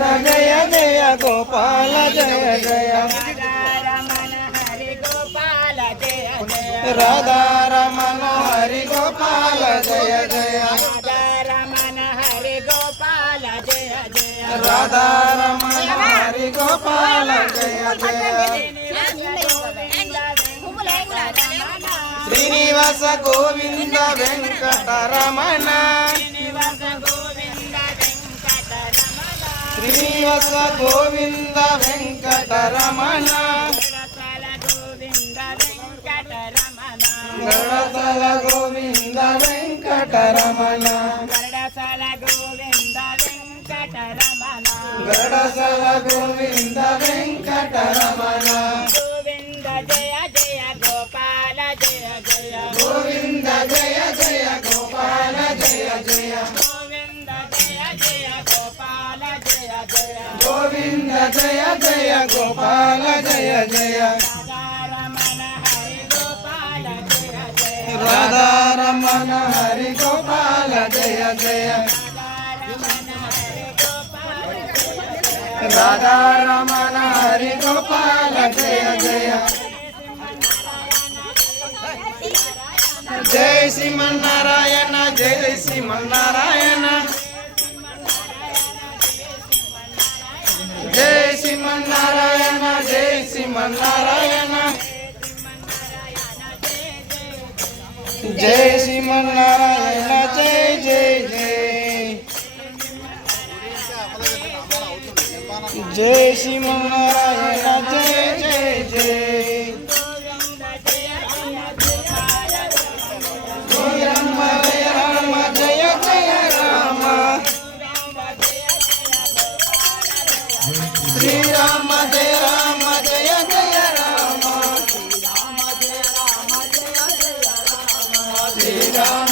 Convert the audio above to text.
గోవింద జయ జయ గోపాల జయ జయ రాధారమణ హరి గోపాల జయ జయ రాధారమణ హరి గోపాల జయ జయ శ్రీనివాస గోవింద వెంకటరమణ శ్రీనివాస గోవింద వెంకటరమణ గరుడతల గోవింద వెంకటరమణ గరుడతల గోవింద వెంకటరమణ గోవింద జయ జయ గోపాల జయ జయ గోవింద జయ జయ గోపాల జయ జయ గోవింద జయ జయ గోపాల జయ జయ గోవింద జయ జయ గోపాల జయ జయ రాధారమణ హరి గోపాల జయ జయ రాధారమణ హరి గోపాల జయ జయ జై శ్రీమన్నారాయణ జై శ్రీమన్నారాయణ జై శ్రీమన్నారాయణ జై శ్రీమన్నారాయణ జై శ్రీమన్నారాయణ జై జై జై జై శ్రీమన్నారాయణ జై జై జై శ్రీరామ జయ రామ జయ జయ రామ శ్రీరామ జయ రామ జయ జయ రామ శ్రీరామ